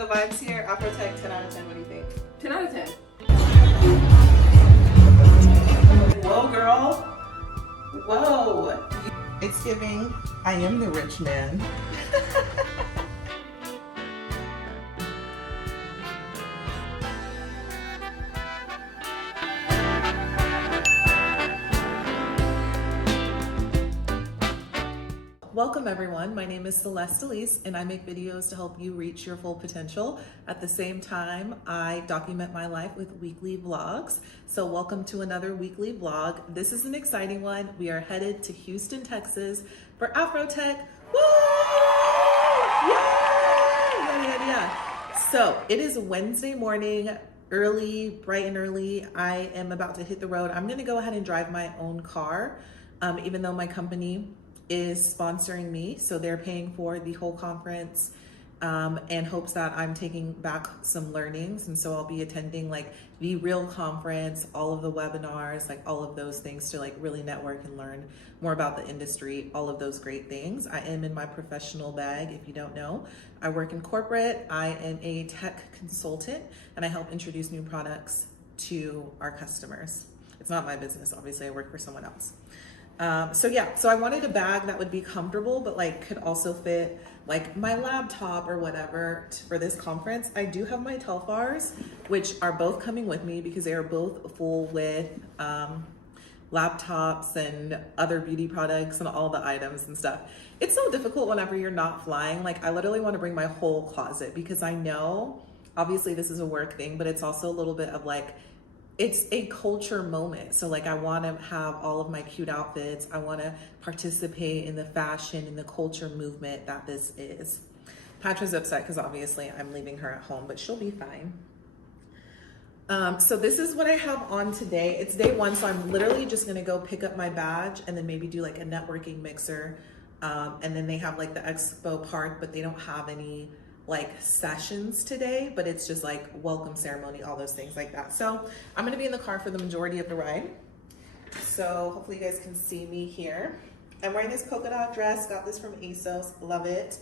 The vibes here, AfroTech, 10 out of 10. What do you think? 10 out of 10. Whoa, girl. Whoa. It's giving, I am the rich man. Welcome everyone, my name is Celeste Elise and I make videos to help you reach your full potential. At the same time, I document my life with weekly vlogs. So welcome to another weekly vlog. This is an exciting one. We are headed to Houston, Texas for AfroTech. Woo! Yeah! So it is Wednesday morning, early, bright and early. I am about to hit the road. I'm gonna go ahead and drive my own car, even though my company is sponsoring me, so they're paying for the whole conference and hopes that I'm taking back some learnings, and so I'll be attending like the real conference, all of the webinars, like all of those things to like really network and learn more about the industry, all of those great things. I am in my professional bag, if you don't know. I work in corporate, I am a tech consultant, and I help introduce new products to our customers. It's not my business, obviously, I work for someone else. So I wanted a bag that would be comfortable, but like could also fit like my laptop or whatever for this conference. I do have my Telfars, which are both coming with me because they are both full with laptops and other beauty products and all the items and stuff. It's so difficult whenever you're not flying. Like I literally want to bring my whole closet because I know obviously this is a work thing, but it's also a little bit of like, it's a culture moment. So like I want to have all of my cute outfits. I want to participate in the fashion and the culture movement that this is. Patra's upset because obviously I'm leaving her at home, but she'll be fine. So this is what I have on today. It's day one, so I'm literally just gonna go pick up my badge and then maybe do like a networking mixer. And then they have like the expo park, but they don't have any like sessions today, but it's just like welcome ceremony, all those things like that. So I'm gonna be in the car for the majority of the ride. So hopefully you guys can see me here. I'm wearing this polka dot dress, got this from ASOS, love it.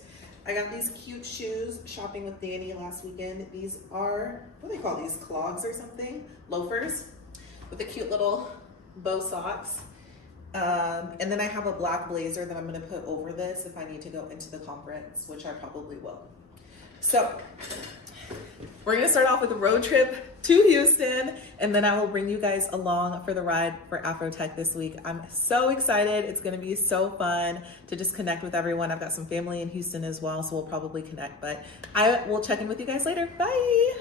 I got these cute shoes, shopping with Danny last weekend. These are, what do they call these, clogs or something? Loafers with the cute little bow socks. And then I have a black blazer that I'm gonna put over this if I need to go into the conference, which I probably will. So we're gonna start off with a road trip to Houston, and then I will bring you guys along for the ride for AfroTech this week. I'm so excited. It's gonna be so fun to just connect with everyone. I've got some family in Houston as well, so we'll probably connect, but I will check in with you guys later. Bye.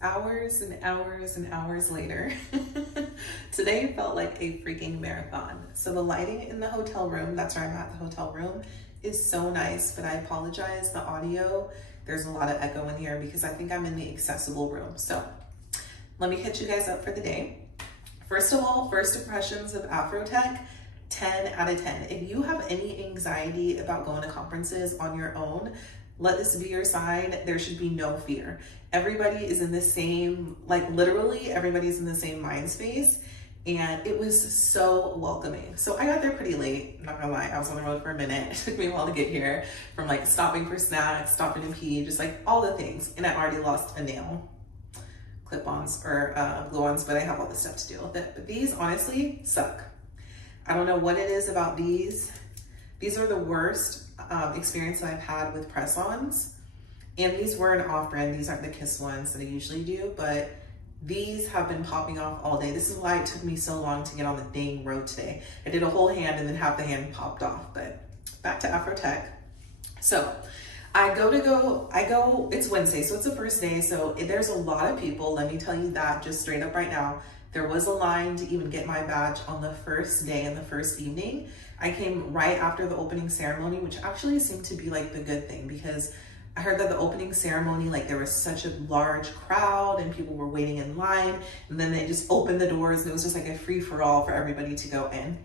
Hours and hours and hours later. Today felt like a freaking marathon. So the lighting in the hotel room, that's where I'm at, the hotel room, is so nice, but I apologize, the audio, there's a lot of echo in here because I think I'm in the accessible room. So let me catch you guys up for the day. First of all, first impressions of AfroTech, 10 out of 10. If you have any anxiety about going to conferences on your own, let this be your sign. There should be no fear. Everybody is in the same, like literally everybody's in the same mind space, and it was so welcoming. So I got there pretty late, I'm not gonna lie, I was on the road for a minute. It took me a while to get here, from like stopping for snacks, stopping to pee, just like all the things. And I already lost a nail, clip-ons or glue-ons, but I have all this stuff to deal with it. But these honestly suck. I don't know what it is about these. These are the worst experience that I've had with press-ons. And these were an off-brand. These aren't the Kiss ones that I usually do, but these have been popping off all day. This is why it took me so long to get on the dang road today. I did a whole hand and then half the hand popped off, but back to AfroTech. So I go, it's Wednesday, so it's the first day. So there's a lot of people, let me tell you that just straight up right now. There was a line to even get my badge on the first day and the first evening. I came right after the opening ceremony, which actually seemed to be like the good thing, because I heard that the opening ceremony, like there was such a large crowd and people were waiting in line, and then they just opened the doors and it was just like a free for all for everybody to go in.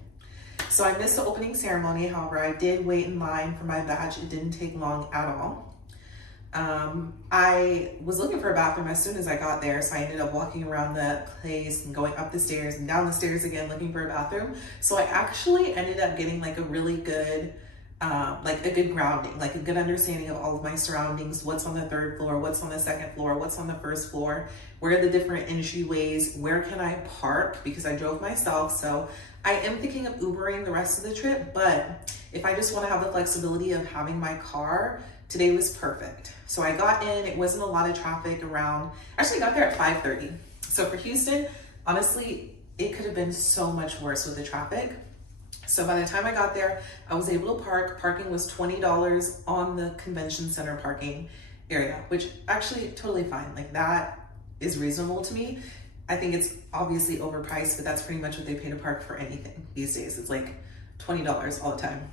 So I missed the opening ceremony. However, I did wait in line for my badge. It didn't take long at all. I was looking for a bathroom as soon as I got there, so I ended up walking around the place and going up the stairs and down the stairs again looking for a bathroom. So I actually ended up getting like a really good like a good grounding, like a good understanding of all of my surroundings, what's on the third floor, what's on the second floor, what's on the first floor, where are the different entryways, where can I park, because I drove myself. So I am thinking of Ubering the rest of the trip, but if I just want to have the flexibility of having my car, today was perfect. So I got in, it wasn't a lot of traffic around, actually got there at 5:30. So for Houston, honestly, it could have been so much worse with the traffic. So by the time I got there, I was able to park. Parking was $20 on the convention center parking area, which actually totally fine. Like that is reasonable to me. I think it's obviously overpriced, but that's pretty much what they pay to park for anything these days. It's like $20 all the time.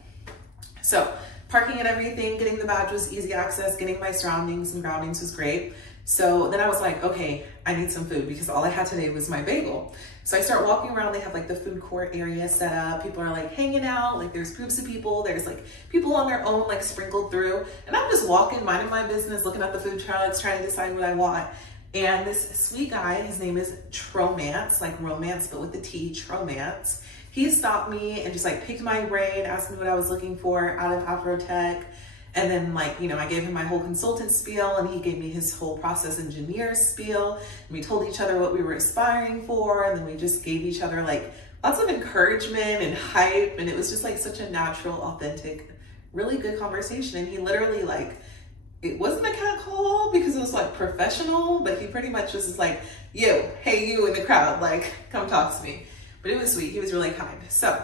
So parking and everything, getting the badge was easy access, getting my surroundings and groundings was great. So then I was like, okay, I need some food because all I had today was my bagel. So I start walking around, they have like the food court area set up. People are like hanging out, like there's groups of people. There's like people on their own, like sprinkled through. And I'm just walking, minding my business, looking at the food trucks, trying to decide what I want. And this sweet guy, his name is Tromance, like romance, but with the T, Tromance. He stopped me and just like picked my brain, asked me what I was looking for out of AfroTech. And then like, you know, I gave him my whole consultant spiel and he gave me his whole process engineer spiel. And we told each other what we were aspiring for. And then we just gave each other like lots of encouragement and hype. And it was just like such a natural, authentic, really good conversation. And he literally like, it wasn't a cat call because it was like professional, but he pretty much just was like, yo, hey, you in the crowd, like come talk to me. But it was sweet. He was really kind. So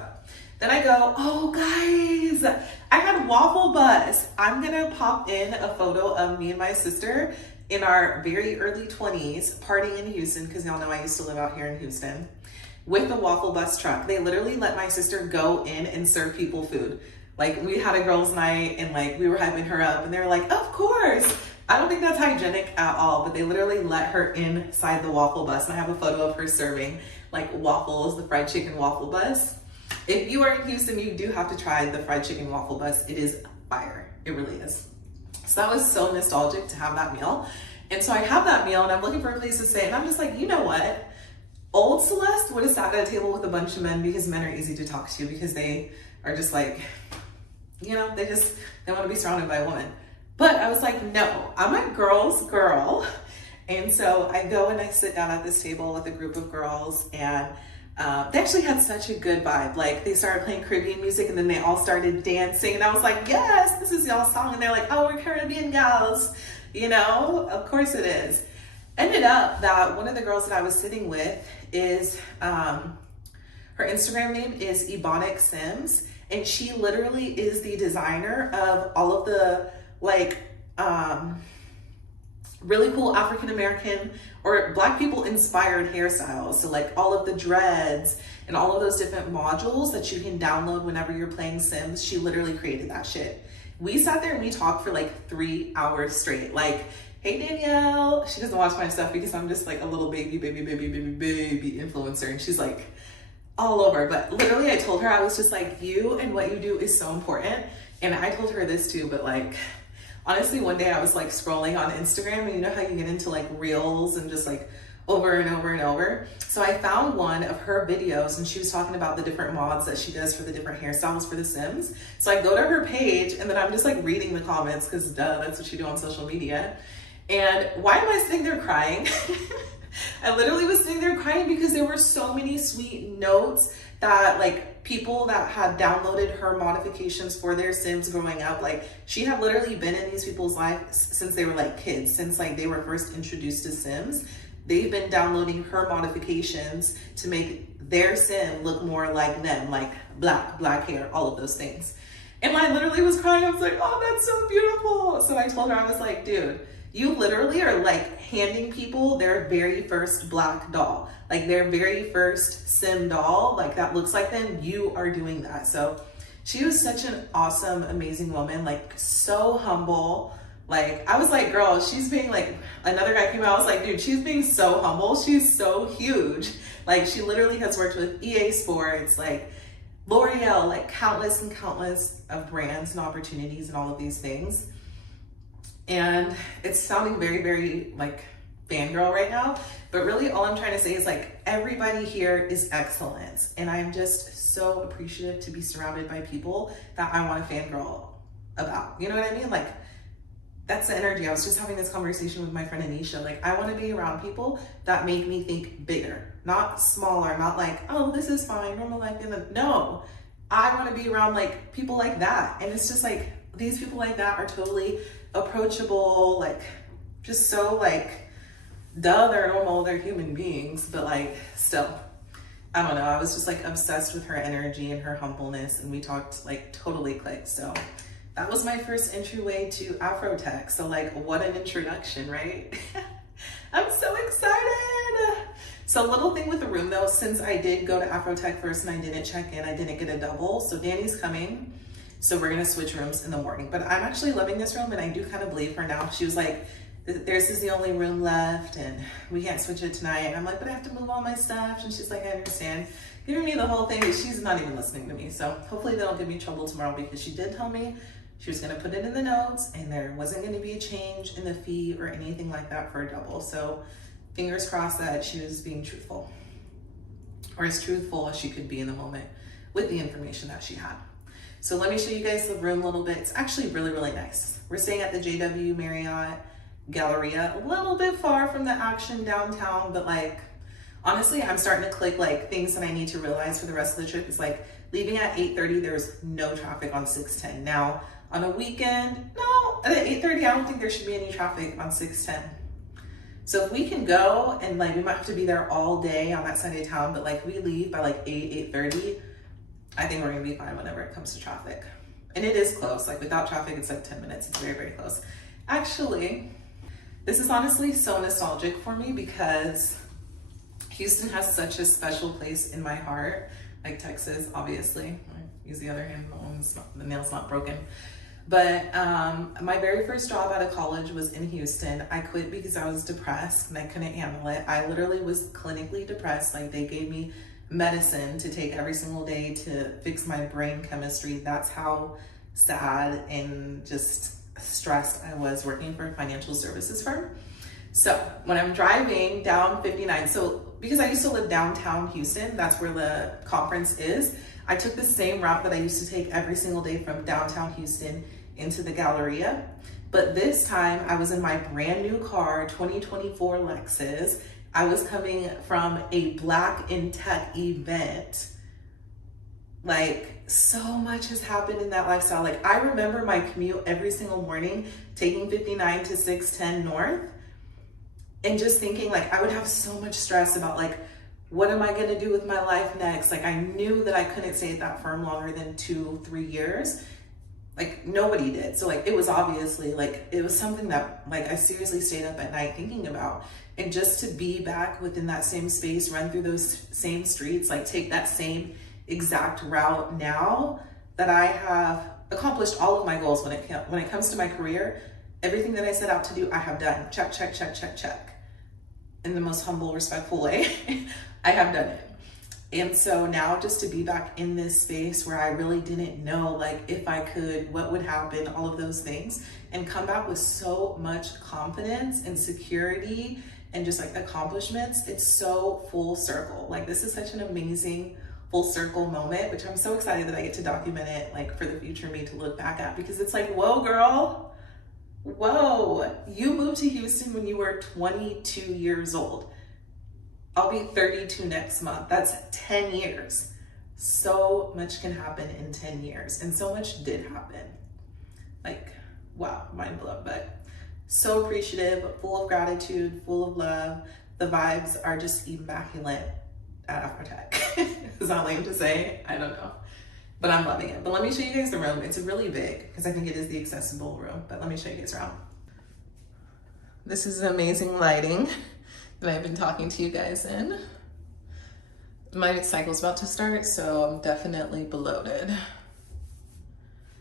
then I go, oh guys, I had waffle bus. I'm gonna pop in a photo of me and my sister in our very early 20s partying in Houston, because y'all know I used to live out here in Houston, with the waffle bus truck. They literally let my sister go in and serve people food. Like we had a girls' night and like we were hyping her up and they were like, of course. I don't think that's hygienic at all, but they literally let her inside the waffle bus. And I have a photo of her serving like waffles, the fried chicken waffle bus. If you are in Houston, you do have to try the fried chicken waffle bus. It is fire. It really is. So that was so nostalgic to have that meal. And so I have that meal and I'm looking for a place to stay. And I'm just like, you know what? Old Celeste would have sat at a table with a bunch of men, because men are easy to talk to because they are just like, you know, they want to be surrounded by a woman. But I was like, no, I'm a girl's girl. And so I go and I sit down at this table with a group of girls, and they actually had such a good vibe. Like they started playing Caribbean music and then they all started dancing. And I was like, yes, this is y'all's song. And they're like, oh, we're Caribbean gals. You know, of course it is. Ended up that one of the girls that I was sitting with is, her Instagram name is Ebonic Sims. And she literally is the designer of all of the like, really cool African-American or Black people inspired hairstyles. So like all of the dreads and all of those different modules that you can download whenever you're playing Sims, she literally created that shit. We sat there and we talked for like 3 hours straight. Like, hey Danielle, she doesn't watch my stuff because I'm just like a little baby influencer, and she's like all over. But literally I told her, I was just like, you and what you do is so important. And I told her this too, but like, honestly, one day I was like scrolling on Instagram, and you know how you get into like reels and just like over and over and over. So I found one of her videos and she was talking about the different mods that she does for the different hairstyles for The Sims. So I go to her page and then I'm just like reading the comments, because duh, that's what you do on social media. And why am I sitting there crying? I literally was sitting there crying because there were so many sweet notes that like people that had downloaded her modifications for their Sims growing up, like she had literally been in these people's lives since they were like kids, since like they were first introduced to Sims. They've been downloading her modifications to make their Sim look more like them, like black hair, all of those things. And I literally was crying. I was like, oh, that's so beautiful. So I told her, I was like, dude, You literally are like handing people their very first black doll, like their very first sim doll, like that looks like them. You are doing that. So she was such an awesome, amazing woman, like so humble. Like I was like, girl, she's being like, another guy came out, I was like, dude, she's being so humble. She's so huge. Like she literally has worked with EA Sports, like L'Oreal, like countless and countless of brands and opportunities and all of these things. And it's sounding very, very like fangirl right now, but really all I'm trying to say is like everybody here is excellence. And I'm just so appreciative to be surrounded by people that I want to fangirl about. You know what I mean? Like that's the energy. I was just having this conversation with my friend Anisha. Like I want to be around people that make me think bigger, not smaller, not like, oh, this is fine, normal life. No, I want to be around like people like that. And it's just like, these people like that are totally approachable, like just so like, duh, they're normal, they're human beings, but like still, I don't know. I was just like obsessed with her energy and her humbleness, and we talked like totally clicked. So that was my first entryway to AfroTech. So like, what an introduction, right? I'm so excited. So little thing with the room though, since I did go to AfroTech first and I didn't check in, I didn't get a double. So Danny's coming. So we're gonna switch rooms in the morning, but I'm actually loving this room and I do kind of believe her now. She was like, this is the only room left and we can't switch it tonight. And I'm like, but I have to move all my stuff. And she's like, I understand. Giving me the whole thing, but she's not even listening to me. So hopefully they don't give me trouble tomorrow, because she did tell me she was gonna put it in the notes and there wasn't gonna be a change in the fee or anything like that for a double. So fingers crossed that she was being truthful, or as truthful as she could be in the moment with the information that she had. So let me show you guys the room a little bit. It's actually really, really nice. We're staying at the JW Marriott Galleria, a little bit far from the action downtown, but like, honestly, I'm starting to click like things that I need to realize for the rest of the trip. Is like leaving at 8:30, there's no traffic on 610. Now, on a weekend, no, at 8:30, I don't think there should be any traffic on 610. So if we can go, and like we might have to be there all day on that side of town, but like we leave by like 8:30, I think we're gonna be fine whenever it comes to traffic. And it is close, like without traffic, it's like 10 minutes, it's very, very close. Actually, this is honestly so nostalgic for me because Houston has such a special place in my heart, like Texas, obviously. I use the other hand, the nail's not broken. But my very first job out of college was in Houston. I quit because I was depressed and I couldn't handle it. I literally was clinically depressed. Like they gave me medicine to take every single day to fix my brain chemistry. That's how sad and just stressed I was working for a financial services firm. So when I'm driving down 59, so because I used to live downtown Houston, that's where the conference is, I took the same route that I used to take every single day from downtown Houston into the Galleria. But this time I was in my brand new car, 2024 Lexus. I was coming from a Black in Tech event. Like, so much has happened in that lifestyle. Like, I remember my commute every single morning, taking 59 to 610 North, and just thinking like, I would have so much stress about like, what am I gonna do with my life next? Like, I knew that I couldn't stay at that firm longer than 2-3 years. Like, nobody did. So like, it was obviously like, it was something that like, I seriously stayed up at night thinking about. And just to be back within that same space, run through those same streets, like take that same exact route now that I have accomplished all of my goals when it comes to my career, everything that I set out to do, I have done. Check, check, check, check, check. In the most humble, respectful way, I have done it. And so now just to be back in this space where I really didn't know like if I could, what would happen, all of those things, and come back with so much confidence and security and just like accomplishments, it's so full circle. Like this is such an amazing full circle moment, which I'm so excited that I get to document it like for the future me to look back at, because it's like, whoa girl, whoa, you moved to Houston when you were 22 years old. I'll be 32 next month. That's 10 years. So much can happen in 10 years, and so much did happen. Like, wow, mind blown, but so appreciative, full of gratitude, full of love. The vibes are just immaculate at AfroTech. Is that lame to say? I don't know, but I'm loving it. But let me show you guys the room. It's really big because I think it is the accessible room, but let me show you guys around. This is amazing lighting that I've been talking to you guys in. My cycle's about to start, so I'm definitely bloated.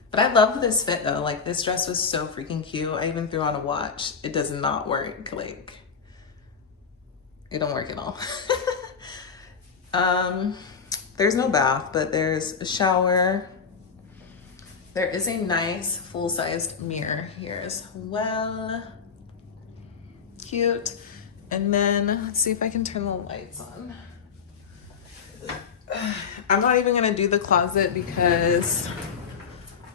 But I love this fit though. Like, this dress was so freaking cute. I even threw on a watch. It does not work. Like, it don't work at all. There's no bath, but there's a shower. There is a nice full-sized mirror here as well. Cute. And then let's see if I can turn the lights on. I'm not even gonna do the closet because,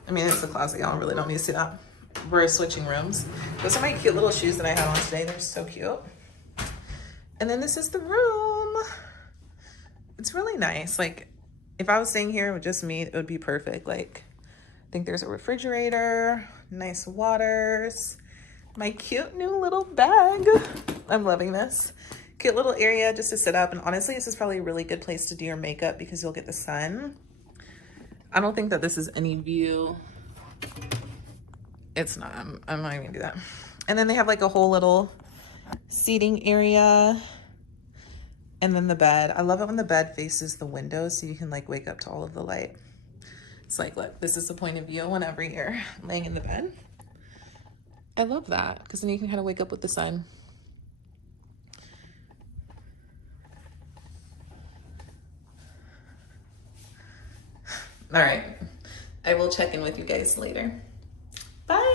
I mean, it's the closet, y'all really don't need to see that. We're switching rooms. Those are my cute little shoes that I had on today. They're so cute. And then this is the room. It's really nice. Like, if I was staying here with just me, it would be perfect. Like, I think there's a refrigerator, nice waters, my cute new little bag. I'm loving this. Cute little area just to sit up. And honestly, this is probably a really good place to do your makeup because you'll get the sun. I don't think that this is any view. It's not. I'm not even gonna do that. And then they have like a whole little seating area. And then the bed. I love it when the bed faces the window so you can like wake up to all of the light. It's like, look, this is the point of view whenever you're laying in the bed. I love that because then you can kind of wake up with the sun. All right, I will check in with you guys later. Bye.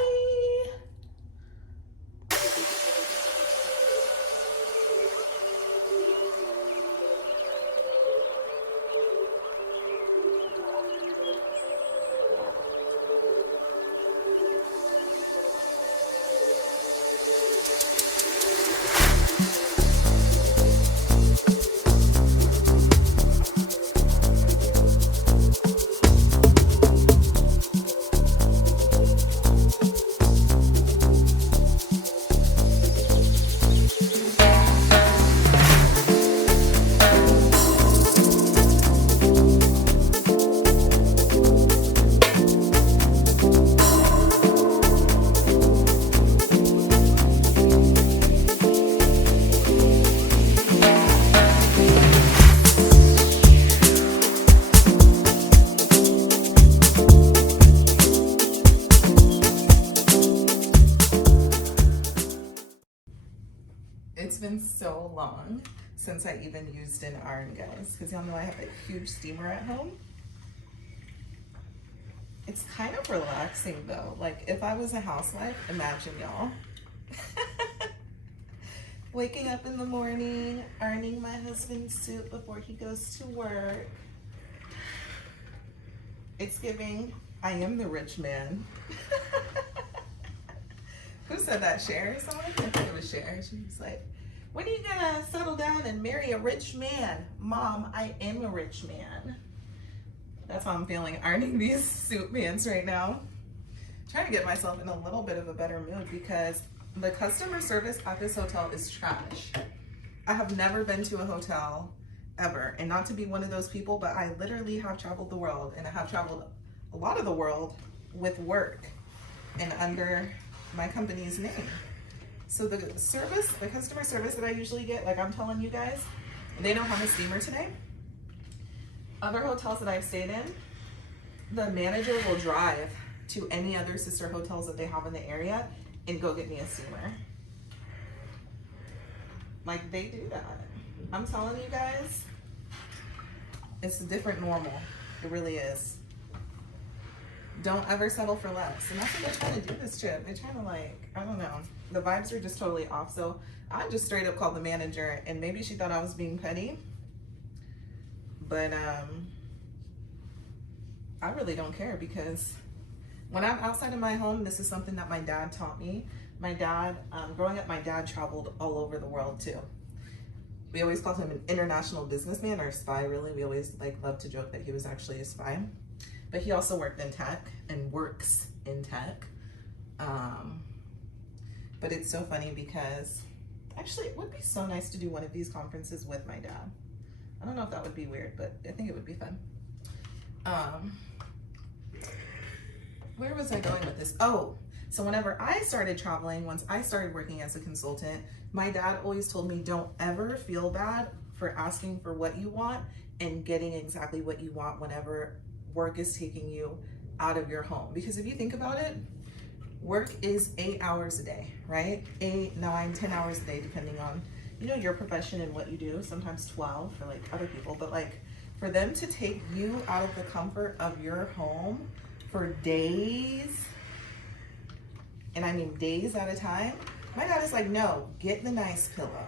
It's been so long since I even used an iron, guys, because y'all know I have a huge steamer at home. It's kind of relaxing though. Like, if I was a housewife, imagine y'all. Waking up in the morning, ironing my husband's suit before he goes to work. It's giving, I am the rich man. Who said that? Cher? Someone? I think it was Cher. She was like, when are you gonna settle down and marry a rich man? Mom, I am a rich man. That's how I'm feeling ironing these suit pants right now. Trying to get myself in a little bit of a better mood because the customer service at this hotel is trash. I have never been to a hotel ever, and not to be one of those people, but I literally have traveled the world, and I have traveled a lot of the world with work and under my company's name. So the service, the customer service that I usually get, like I'm telling you guys, they don't have a steamer today. Other hotels that I've stayed in, the manager will drive to any other sister hotels that they have in the area and go get me a steamer. Like, they do that. I'm telling you guys, it's a different normal. It really is. Don't ever settle for less. And that's what they're trying to do this trip. They're trying to, like, I don't know. The vibes are just totally off. So I just straight up called the manager, and maybe she thought I was being petty. But I really don't care, because when I'm outside of my home, this is something that my dad taught me. My dad, growing up, my dad traveled all over the world too. We always called him an international businessman, or a spy really. We always loved to joke that he was actually a spy. But he also worked in tech and works in tech. But it's so funny because actually it would be so nice to do one of these conferences with my dad. I don't know if that would be weird, but I think it would be fun. Where was I going with this? Oh, So whenever I started traveling, once I started working as a consultant, my dad always told me, don't ever feel bad for asking for what you want and getting exactly what you want whenever work is taking you out of your home. Because if you think about it, work is 8 hours a day, right? 8, 9, 10 hours a day, depending on, you know, your profession and what you do, sometimes 12 for like other people, but like for them to take you out of the comfort of your home for days, and I mean days at a time, my dad is like, no, get the nice pillow,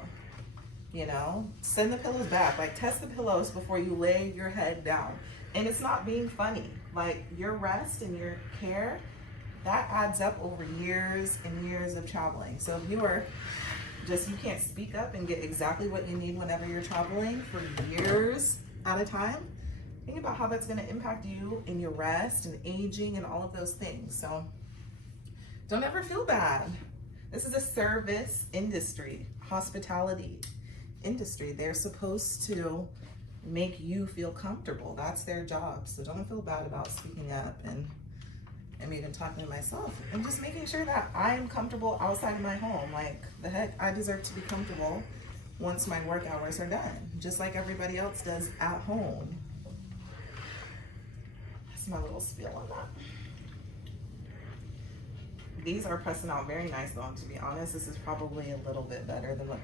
you know, send the pillows back, like test the pillows before you lay your head down. And it's not being funny, like your rest and your care, that adds up over years and years of traveling. So if you are just, you can't speak up and get exactly what you need whenever you're traveling for years at a time, think about how that's gonna impact you in your rest and aging and all of those things. So don't ever feel bad. This is a service industry, hospitality industry. They're supposed to make you feel comfortable. That's their job. So don't feel bad about speaking up and even talking to myself and just making sure that I'm comfortable outside of my home. Like the heck, I deserve to be comfortable once my work hours are done, just like everybody else does at home. That's my little spiel on that. These are pressing out very nice though, to be honest. This is probably a little bit better than what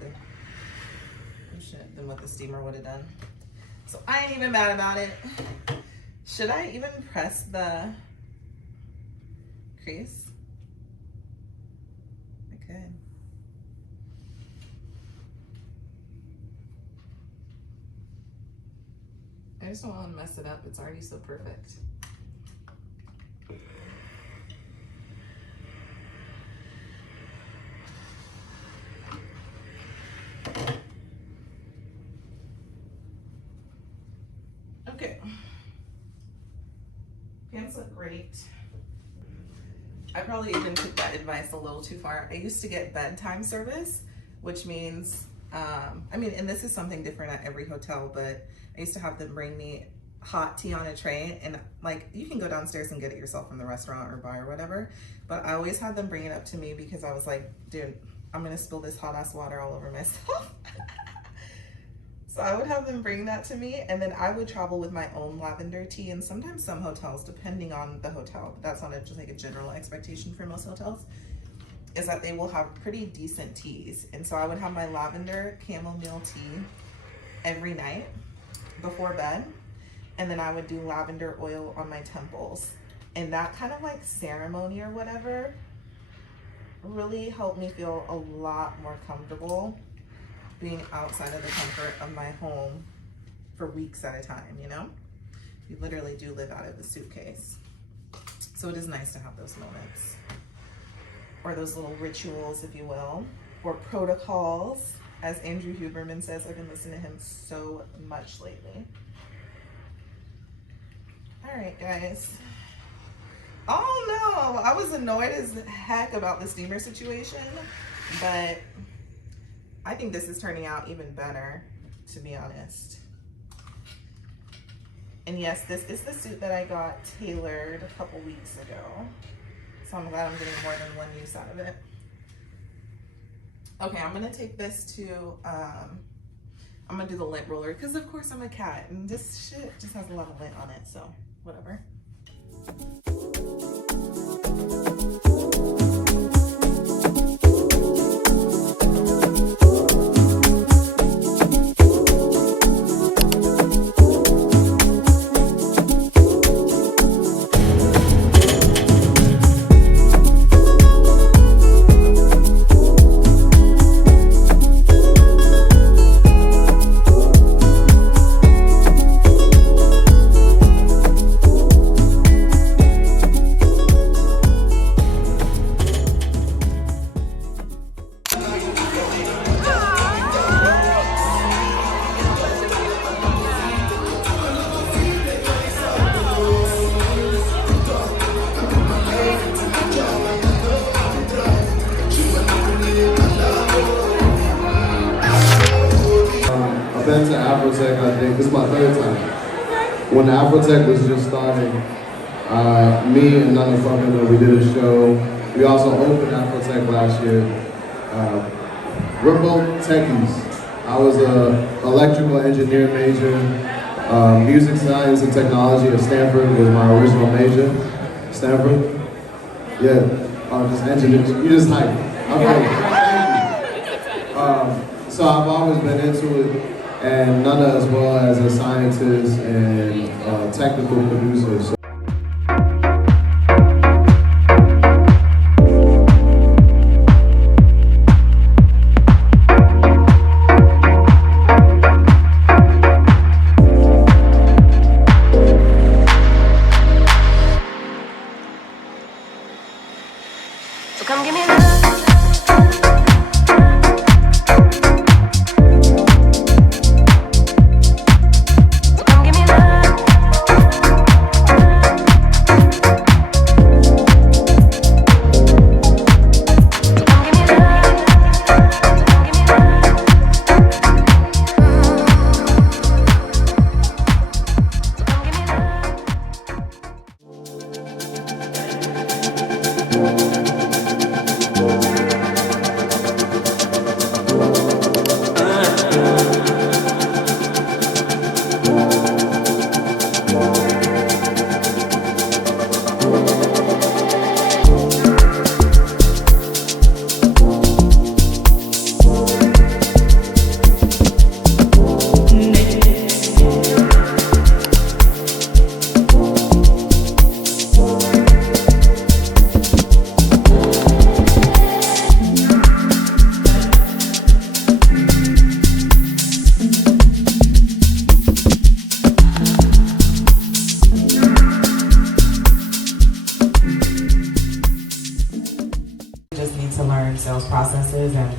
the steamer would have done. So I ain't even mad about it. Should I even press the crease? I could. I just don't want to mess it up. It's already so perfect. Okay. Pants look great. I probably even took that advice a little too far. I used to get bedtime service, which means, I mean, and this is something different at every hotel, but I used to have them bring me hot tea on a tray, and like, you can go downstairs and get it yourself from the restaurant or bar or whatever, but I always had them bring it up to me because I was like, dude, I'm gonna spill this hot ass water all over myself. So I would have them bring that to me, and then I would travel with my own lavender tea. And sometimes some hotels, depending on the hotel, but that's not just like a general expectation for most hotels, is that they will have pretty decent teas. And so I would have my lavender chamomile tea every night before bed, and then I would do lavender oil on my temples. And that kind of like ceremony or whatever really helped me feel a lot more comfortable being outside of the comfort of my home for weeks at a time, you know? You literally do live out of a suitcase. So it is nice to have those moments, or those little rituals, if you will, or protocols, as Andrew Huberman says. I've been listening to him so much lately. All right, guys. Oh no, I was annoyed as heck about the steamer situation, but I think this is turning out even better, to be honest. And yes, this is the suit that I got tailored a couple weeks ago. So I'm glad I'm getting more than one use out of it. Okay, I'm gonna take this to, I'm gonna do the lint roller, because of course I'm a cat and this shit just has a lot of lint on it, so whatever. I've been to AfroTech, I think. This is my third time. When AfroTech was just starting, me and another fucking we did a show We also opened AfroTech last year. We're both techies. I was an electrical engineer major. Music science and technology at Stanford was my original major. Stanford? Yeah. Just engineers. You just hype. Okay. So I've always been into it, and Nana as well as a scientist and technical producer. So come give me love. To learn sales processes and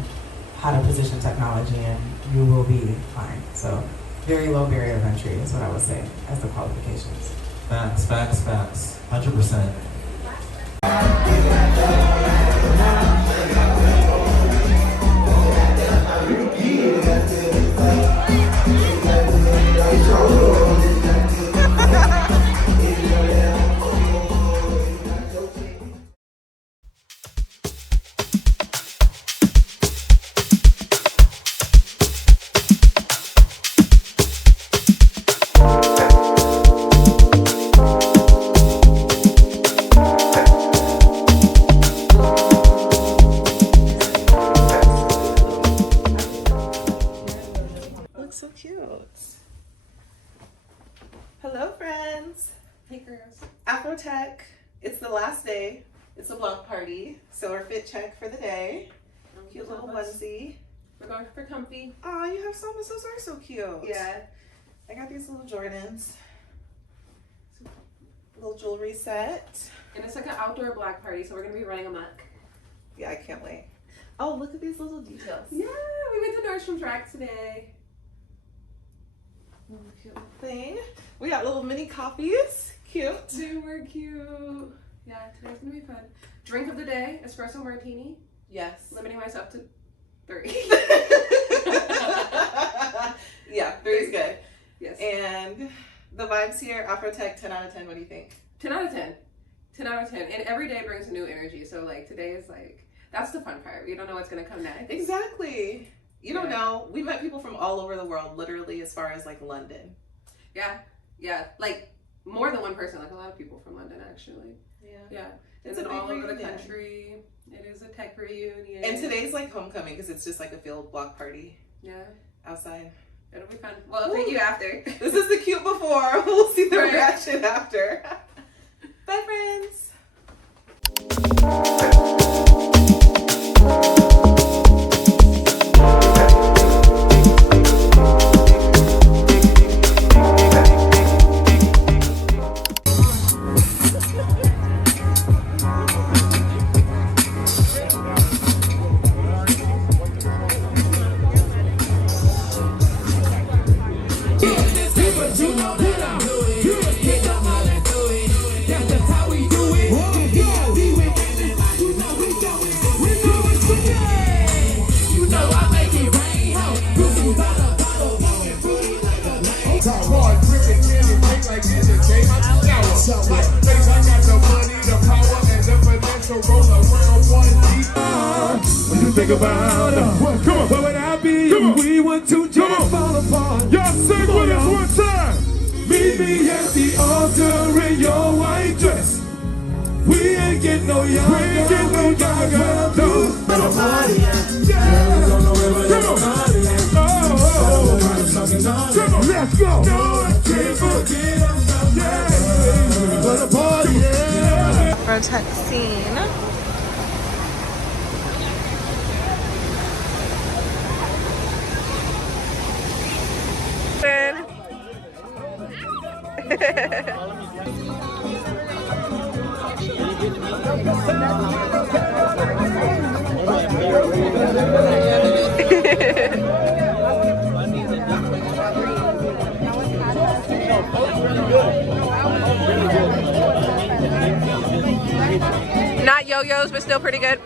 how to position technology, and you will be fine. So very low barrier of entry is what I would say as the qualifications. Facts, 100%. So cute. Hello, friends. Hey, girls. AfroTech. It's the last day. It's a block party. So our fit check for the day. Cute little onesie. We're going for comfy. Oh, you have some. Those are so cute. Yeah. I got these little Jordans. Little jewelry set. And it's like an outdoor black party, so we're gonna be running amok. Yeah, I can't wait. Oh, look at these little details. Yeah, we went to Nordstrom's Rack today. Cute little thing. We got little mini coffees. Cute. They were cute. Yeah, today's gonna be fun. Drink of the day, espresso martini. Yes. Limiting myself to 3. Yeah, 3 is good. Yes. And the vibes here, AfroTech, 10 out of 10. What do you think? 10 out of 10. 10 out of 10. And every day brings a new energy. So like today is like, that's the fun part. We don't know what's gonna come next. Exactly. You don't know. We met people from all over the world, literally as far as like London. Yeah. Yeah. Like more than one person, like a lot of people from London actually. Yeah. Yeah. It's And a then all big over the reunion. country. It is a tech reunion. And today's like homecoming because it's just like a field block party Yeah. outside. It'll be fun. Well, I'll take you after. This is the cute before. We'll see the Right. reaction after. Bye, friends. We think about what would I be if we were to just fall apart? Y'all sing with us one time. Meet me at the altar in your white dress. We ain't getting no younger. We ain't getting no younger. Come on. Come on, let's go. No, I can't forget about that. For the party, yeah. AfroTech scene. Not yo-yos, but still pretty good.